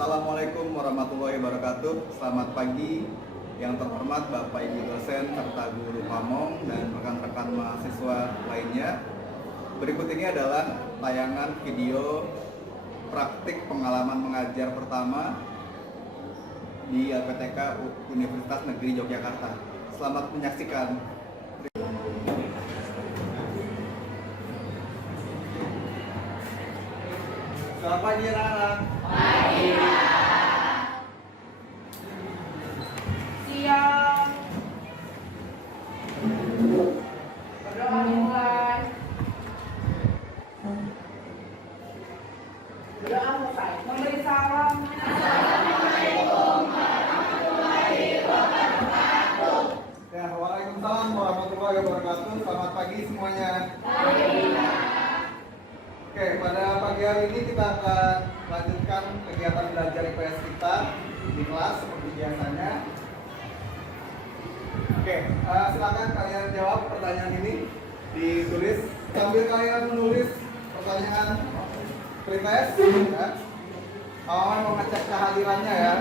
Assalamualaikum warahmatullahi wabarakatuh. Selamat pagi yang terhormat Bapak Ibu dosen serta guru pamong dan rekan-rekan mahasiswa lainnya. Berikut ini adalah tayangan video praktik pengalaman mengajar pertama di LPTK Universitas Negeri Yogyakarta. Selamat menyaksikan. Selamat pagi anak-anak. Siang. Berdoa dimulai. Berdoa selesai. Memberi salam. Assalamualaikum warahmatullahi wabarakatuh. Ya, waalaikumsalam warahmatullahi wabarakatuh. Selamat pagi semuanya. Oke, pada pagi hari ini kita akan lanjutkan kegiatan belajar IPS kita di kelas seperti biasanya. Oke, silakan kalian jawab pertanyaan ini, ditulis sambil kalian menulis pertanyaan pretest ya. Kawan mau ngecek kehadirannya ya.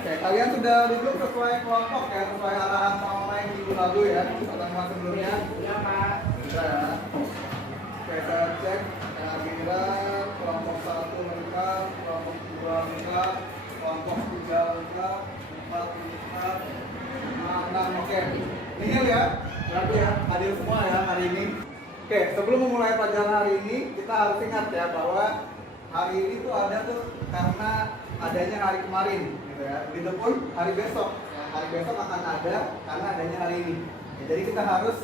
Oke, kalian sudah duduk sesuai kelompok ya, sesuai arahan sama yang minggu lalu ya, pertemuan sebelumnya. Ya, Pak. Sudah ya. Oke, saya cek kehadiran kelompok 1 lengkap, kelompok 2 lengkap, kelompok 3 lengkap, 4 lengkap, 6. Oke, nihil ya, berarti ya hadir semua ya hari ini. Oke, sebelum memulai pelajaran hari ini kita harus ingat ya bahwa hari ini tuh ada tuh karena adanya hari kemarin gitu ya. Begitupun hari besok ya, hari besok akan ada karena adanya hari ini ya, jadi kita harus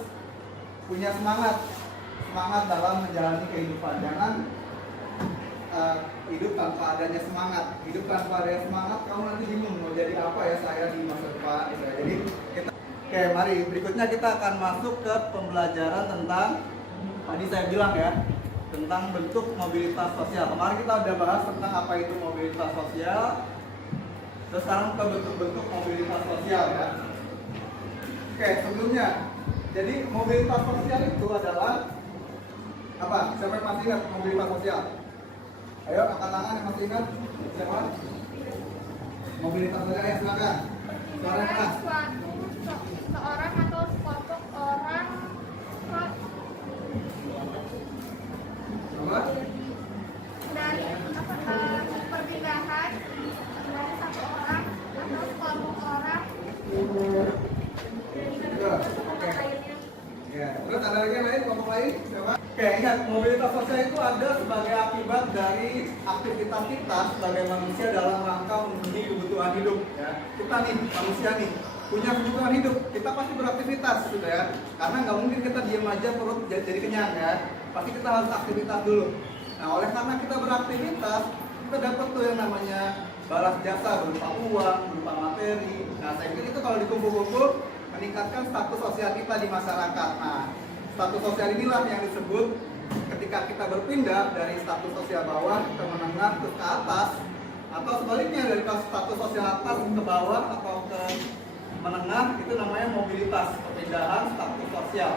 punya semangat dalam menjalani kehidupan. Jangan hidup tanpa adanya semangat. Hidup tanpa adanya semangat, kamu nanti bingung mau jadi apa ya saya di masa depan gitu ya. Jadi kita, oke, mari berikutnya kita akan masuk ke pembelajaran tentang tadi saya bilang ya, tentang bentuk mobilitas sosial. Kemarin kita udah bahas tentang apa itu mobilitas sosial. Terus sekarang ke bentuk-bentuk mobilitas sosial ya. Oke, sebelumnya, jadi mobilitas sosial itu adalah apa? Siapa yang masih ingat mobilitas sosial? Ayo, angkat tangan yang masih ingat. Siapa? Mobilitas sosial, ya silakan. Suara keras. Seorang atau sekelompok orang Coba. dari perpindahan dari satu orang atau sekelompok orang Ya, oke. Ya, terus ada lagi yang lain, kelompok lain? Siapa? Oke, ingat, mobilitas sosial itu ada sebagai akibat dari aktivitas kita sebagai manusia dalam rangka memenuhi kebutuhan hidup ya. Kita nih, manusia nih, punya kebutuhan hidup, kita pasti beraktivitas gitu ya. Karena nggak mungkin kita diam aja perut jadi kenyang ya. Pasti kita harus aktivitas dulu. Nah, oleh karena kita beraktivitas, kita dapat tuh yang namanya balas jasa berupa uang, berupa materi. Nah, saya pikir itu kalau dikumpul-kumpul meningkatkan status sosial kita di masyarakat. Nah, status sosial inilah yang disebut ketika kita berpindah dari status sosial bawah ke menengah ke atas, atau sebaliknya dari status sosial atas ke bawah atau ke menengah, itu namanya mobilitas, perpindahan status sosial.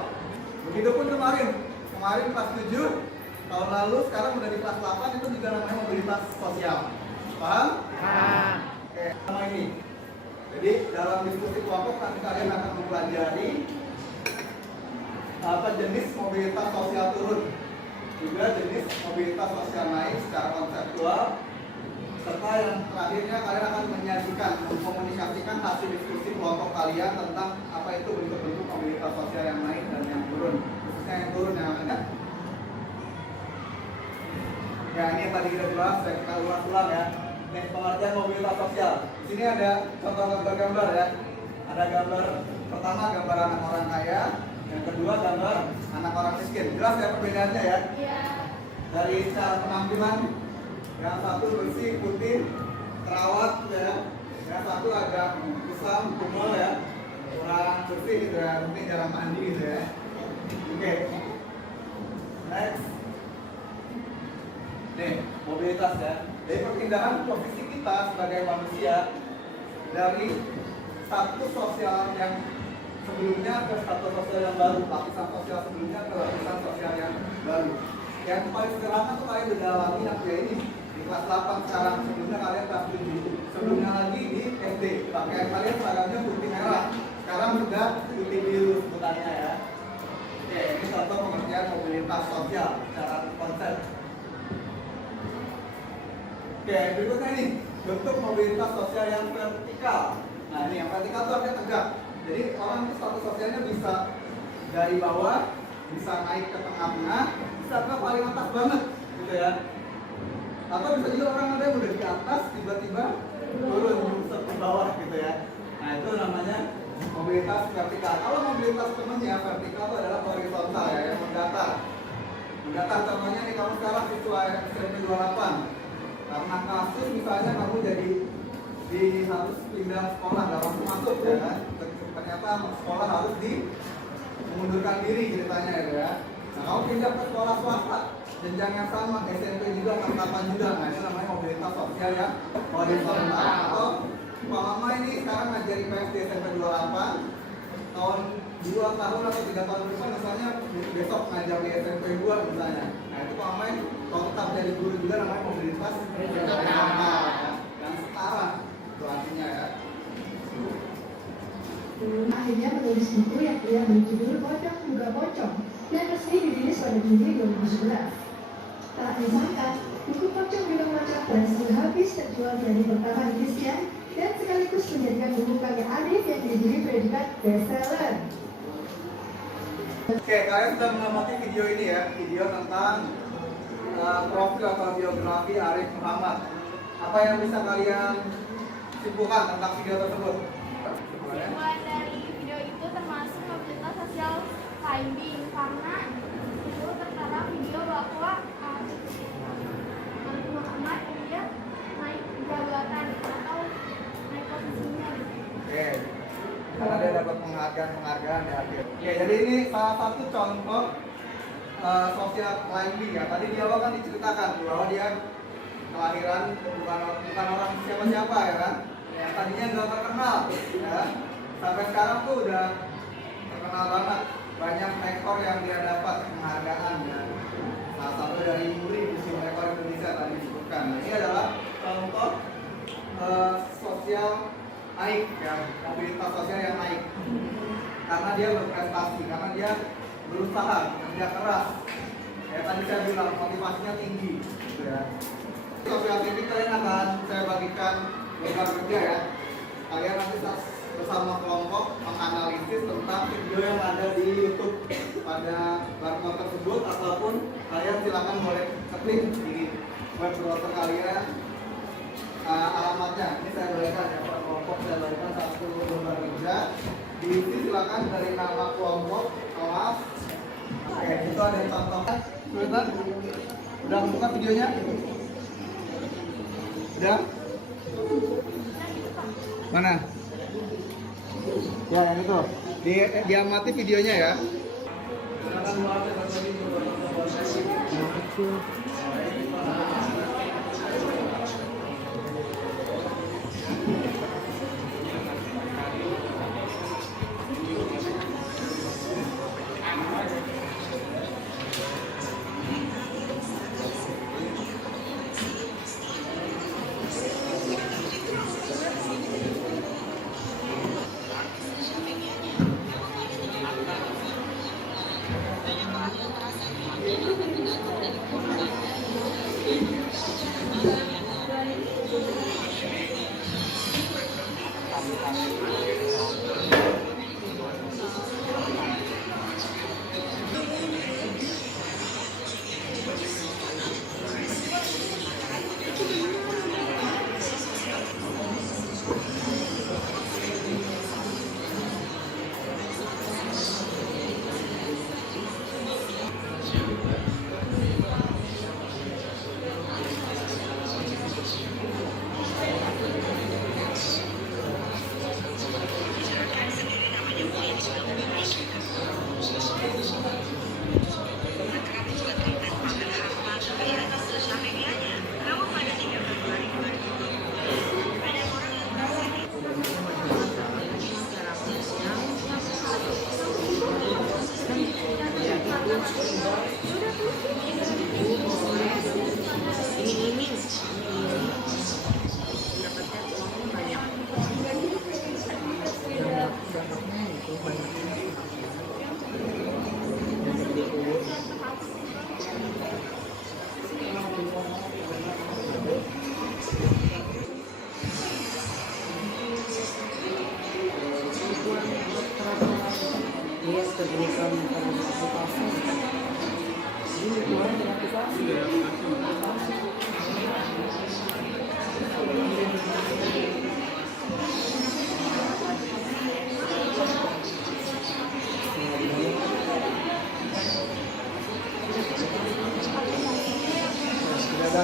Begitupun kemarin kelas 7, tahun lalu, sekarang udah di kelas 8, itu juga namanya mobilitas sosial. Paham? Oke, sama ini. Jadi dalam diskusi kelompok nanti kalian akan mempelajari apa jenis mobilitas sosial turun, juga jenis mobilitas sosial naik secara konseptual, serta yang terakhirnya kalian akan menyajikan, mengkomunikasikan hasil diskusi kelompok kalian tentang apa itu bentuk-bentuk mobilitas sosial yang naik dan yang turun, khususnya yang turun yang ada. Ya, ini yang tadi kita bahas, kita ulang-ulang ya. Nih, pengertian mobilitas sosial. Di sini ada contoh-contoh gambar ya. Ada gambar pertama, gambar anak orang kaya. Yang kedua, gambar anak orang miskin. Jelas ya perbedaannya ya? ya Dari cara penampilan, yang satu bersih, putih, terawat ya. Yang satu agak kusam, kumel ya. Kurang bersih gitu ya, mungkin jarang mandi gitu ya. Oke. Next. Nih, mobilitas ya. Jadi perpindahan posisi kita sebagai manusia dari status sosial yang sebelumnya ke status sosial yang baru, lapisan sosial sebelumnya ke lapisan sosial yang baru. Yang paling sederhana tuh kalian udah alami yang kayak ini di kelas 8 sekarang, sebelumnya kalian kelas 7, sebelumnya lagi di SD. Pakaian kalian seragamnya putih merah, sekarang sudah putih biru sebutannya ya. Oke, ini contoh pengertian mobilitas sosial secara konsep. Oke, berikutnya nih, bentuk mobilitas sosial yang vertikal. Nah, ini yang vertikal itu artinya tegak. Jadi orang itu status sosialnya bisa dari bawah, bisa naik ke tengah-tengah, bisa ke paling atas banget, gitu ya. Atau bisa juga orang ada yang udah di atas, tiba-tiba turun nyungsep ke bawah, gitu ya. Nah, itu namanya mobilitas vertikal. Kalau mobilitas temennya vertikal itu adalah horizontal ya, yang mendatar. Mendatar contohnya nih, kamu sekarang siswa SMP 28. Karena kasus misalnya kamu jadi harus pindah sekolah, nggak langsung masuk ya kan? Ternyata sekolah harus mengundurkan diri ceritanya ya. Nah, kamu pindah ke sekolah swasta, jenjang yang sama, SMP juga, angkatan juga. Nah, itu namanya mobilitas sosial ya, horizontal. Atau mama ini sekarang ngajari PS di SMP 28, tahun 2 tahun atau 3 tahun depan misalnya besok ngajar di SMP 2 misalnya. Nah, itu mama kalau tetap jadi guru juga namanya mobilitas horizontal ya. Dan setara itu artinya ya. Akhirnya menulis buku yang ia berjudul Pocong Juga Pocong dan resmi dirilis pada Juli 2011. Tak disangka, buku Pocong Juga Pocong berhasil habis terjual dari pertama rilisnya dan sekaligus menjadikan buku karya Arif yang diberi predikat bestseller. Oke, kalian sudah mengamati video ini ya, video tentang profil atau biografi Arif Muhammad. Apa yang bisa kalian simpulkan tentang video tersebut? Kesimpulan dari video itu termasuk mobilitas sosial climbing karena itu tertera video bahwa Arif Muhammad dia naik jabatan atau naik posisinya. Oke, karena dia dapat penghargaan di akhir. Oke, jadi ini salah satu contoh sosial climbing ya. Tadi di awal kan diceritakan bahwa dia kelahiran bukan orang siapa-siapa ya kan. Yang tadinya nggak terkenal ya. Sampai sekarang tuh udah terkenal banget. Banyak rekor yang dia dapat penghargaan ya. Salah satu dari Muri Museum Rekor Indonesia tadi disebutkan. Nah, ini adalah contoh sosial naik ya, mobilitas sosial yang naik karena dia berprestasi, karena dia berusaha, kerja keras ya, tadi saya bilang motivasinya tinggi gitu ya. Sosial ini kalian akan saya bagikan program kerja ya, kalian nanti bersama kelompok menganalisis tentang video yang ada di YouTube pada platform tersebut, ataupun kalian silakan boleh klik di web browser kalian. Alamatnya ini saya berikan ya, per kelompok saya berikan satu lembar kerja, diisi silakan dari nama kelompok, kelas. Oke, itu ada contoh. Udah buka videonya? Udah? Mana? Ya, yang itu. Diamati videonya ya.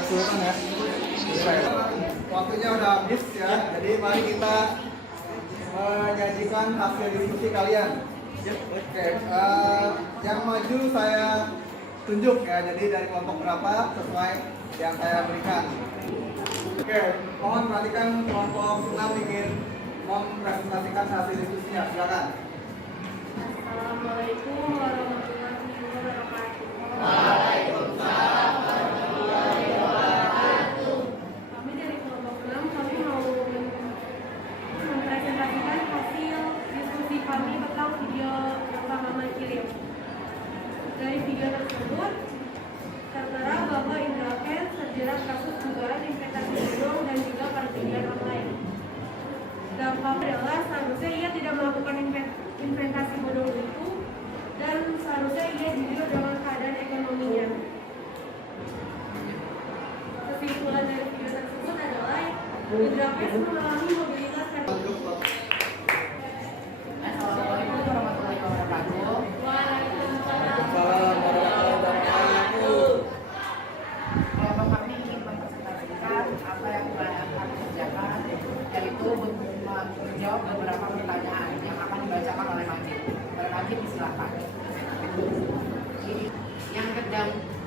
kesulitan ya. Baik. Waktunya udah habis ya. Jadi mari kita menyajikan hasil diskusi kalian. Oke, yang maju saya tunjuk ya. Jadi dari kelompok berapa sesuai yang saya berikan. Oke, mohon perhatikan kelompok 6 ingin mempresentasikan hasil diskusinya. Silakan. Assalamualaikum warahmatullahi wabarakatuh. Waalaikumsalam warahmatullahi wabarakatuh. Kami dari kelompok 6 kami mau mempresentasikan hasil diskusi kami tentang video yang Pak Maman kirim. Dari video tersebut tertera bahwa Indra Kents terjerat kasus dugaan investasi bodong dan juga perjudian online. Dampak adalah seharusnya ia tidak melakukan investasi bodong itu dan seharusnya ia jujur dengan keadaan ekonominya. Kesimpulan dari video tersebut adalah Indra Kents mengalami mobilitas karena Assalamualaikum warahmatullahi wabarakatuh. Waalaikumsalam. Assalamualaikum warahmatullahi Kelompok kami ingin mempresentasikan apa yang telah kami kerjakan, yaitu menjawab beberapa pertanyaan yang akan dibacakan oleh Majid. Majid silakan.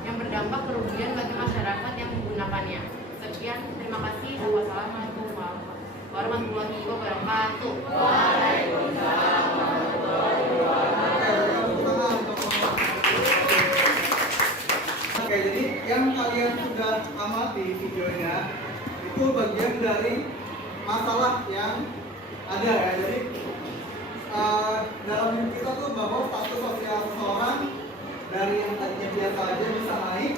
Yang berdampak kerugian bagi masyarakat yang menggunakannya. Sekian, terima kasih. Wassalamualaikum warahmatullahi wabarakatuh. Waalaikumsalam warahmatullahi wabarakatuh. Oke, jadi yang kalian sudah amati videonya itu bagian dari masalah yang ada ya. Jadi dalam hidup kita tuh bahwa status sosial seseorang dari yang tadinya biasa aja bisa naik,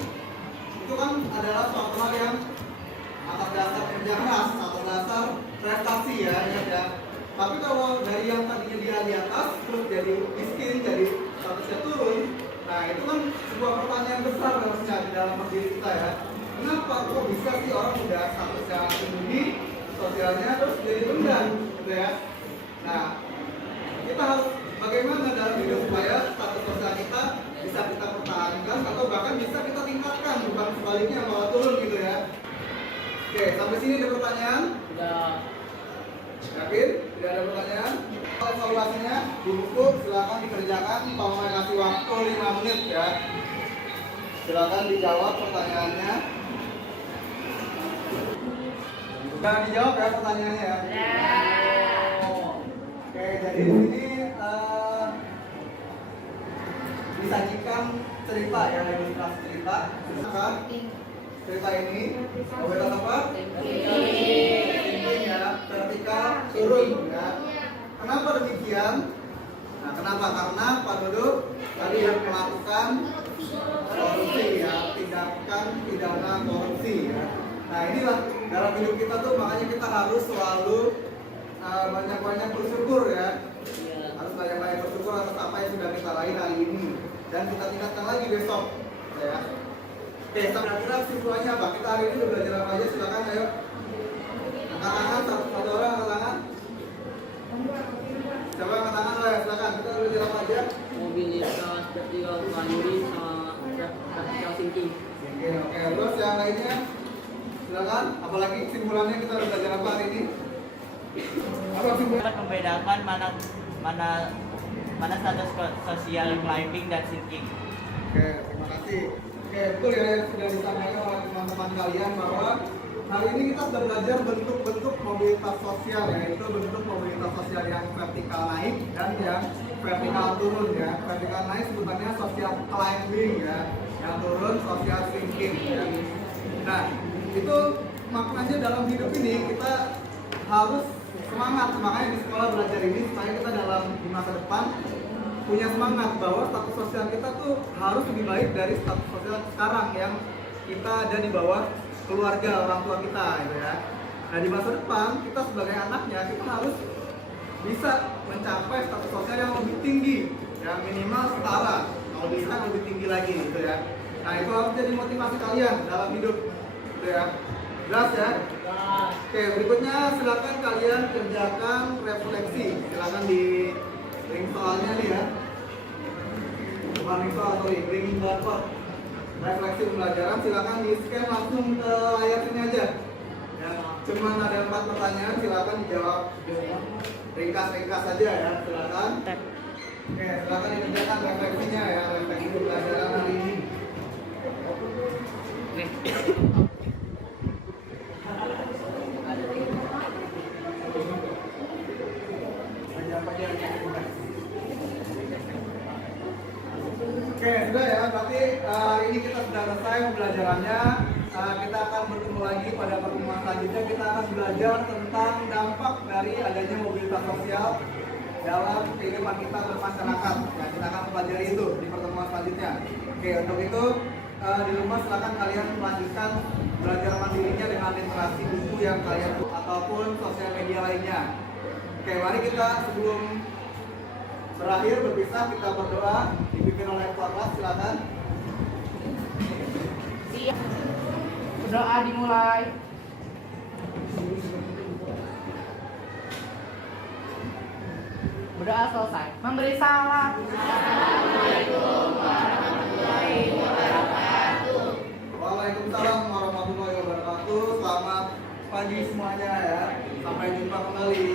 itu kan adalah suatu hal yang atas dasar kerja keras, atas dasar prestasi ya. Tapi kalau dari yang tadinya dia di atas terus jadi miskin, jadi statusnya turun, nah itu kan sebuah pertanyaan besar harusnya di dalam diri kita ya. Kenapa kok bisa sih orang udah statusnya tinggi, sosialnya terus jadi rendah gitu ya. Nah, kita harus bagaimana dalam hidup supaya status sosial kita bisa kita pertahankan atau bahkan bisa kita tingkatkan, bukan sebaliknya malah turun gitu ya. Oke, sampai sini ada pertanyaan? Sudah. Yakin? Tidak ada pertanyaan? Evaluasinya di buku silakan dikerjakan. Pak Maman kasih waktu 5 menit ya. Silakan dijawab pertanyaannya. Sudah dijawab ya pertanyaannya ya? Oke, jadi di sini disajikan cerita ya, ilustrasi cerita. Silakan cerita ini komunitas apa? Tinggi ya, vertikal turun ya. Kenapa demikian? Nah, kenapa? Karena Pak Duduk tadi yang melakukan korupsi ya, tindakan pidana korupsi ya. Nah, inilah dalam hidup kita tuh makanya kita harus selalu banyak-banyak bersyukur ya. Harus banyak-banyak bersyukur atas apa yang sudah kita raih hari ini dan kita tingkatkan lagi besok ya. Oke, kira-kira kesimpulannya apa? Kita hari ini udah belajar apa aja? Silakan ayo. Angkat tangan, satu orang angkat tangan. Coba angkat tangan lah ya, silakan. Kita udah belajar apa aja? Mobilitas, vertikal climbing, sama vertikal sinking. Oke, terus yang lainnya silakan. Apalagi kesimpulannya kita udah belajar apa hari ini? Apa kesimpulannya? Dapat membedakan mana status sosial climbing dan sinking. Oke, terima kasih. Oke, betul ya yang sudah disampaikan oleh teman-teman kalian bahwa hari ini kita sudah belajar bentuk-bentuk mobilitas sosial ya. Itu bentuk mobilitas sosial yang vertikal naik dan yang vertikal turun ya. Vertikal naik sebutannya social climbing ya. Yang turun social sinking ya. Nah, itu maknanya dalam hidup ini kita harus semangat. Makanya di sekolah belajar ini supaya kita dalam di masa depan punya semangat bahwa status sosial kita tuh harus lebih baik dari status sosial sekarang yang kita ada di bawah keluarga orang tua kita gitu ya. Nah, di masa depan kita sebagai anaknya kita harus bisa mencapai status sosial yang lebih tinggi ya, minimal setara, kalau bisa lebih tinggi lagi gitu ya. Nah, itu harus jadi motivasi kalian dalam hidup gitu ya. Jelas ya? Oke, berikutnya silakan kalian kerjakan refleksi. Silakan di link soalnya nih ya. Bukan link soal, sorry, link barcode. refleksi pembelajaran, silakan di scan langsung ke layar sini aja. Ya, cuman ada 4 pertanyaan, silakan dijawab ringkas-ringkas saja ya, silakan. Oke, silakan dikerjakan refleksinya ya, refleksi pembelajaran hari ini. Oke, sudah ya, berarti ini kita sudah selesai pembelajarannya. Kita akan bertemu lagi pada pertemuan selanjutnya. Kita akan belajar tentang dampak dari adanya mobilitas sosial dalam kehidupan kita bermasyarakat. Ya, kita akan pelajari itu di pertemuan selanjutnya. Oke, untuk itu di rumah silakan kalian melanjutkan belajar mandirinya dengan literasi buku yang kalian ataupun sosial media lainnya. Oke, mari kita sebelum berakhir berpisah kita berdoa dipimpin oleh Pak, silakan. Siap. Doa dimulai. Berdoa selesai. Memberi salam. Waalaikumsalam warahmatullahi wabarakatuh. Selamat pagi semuanya ya. Sampai jumpa kembali.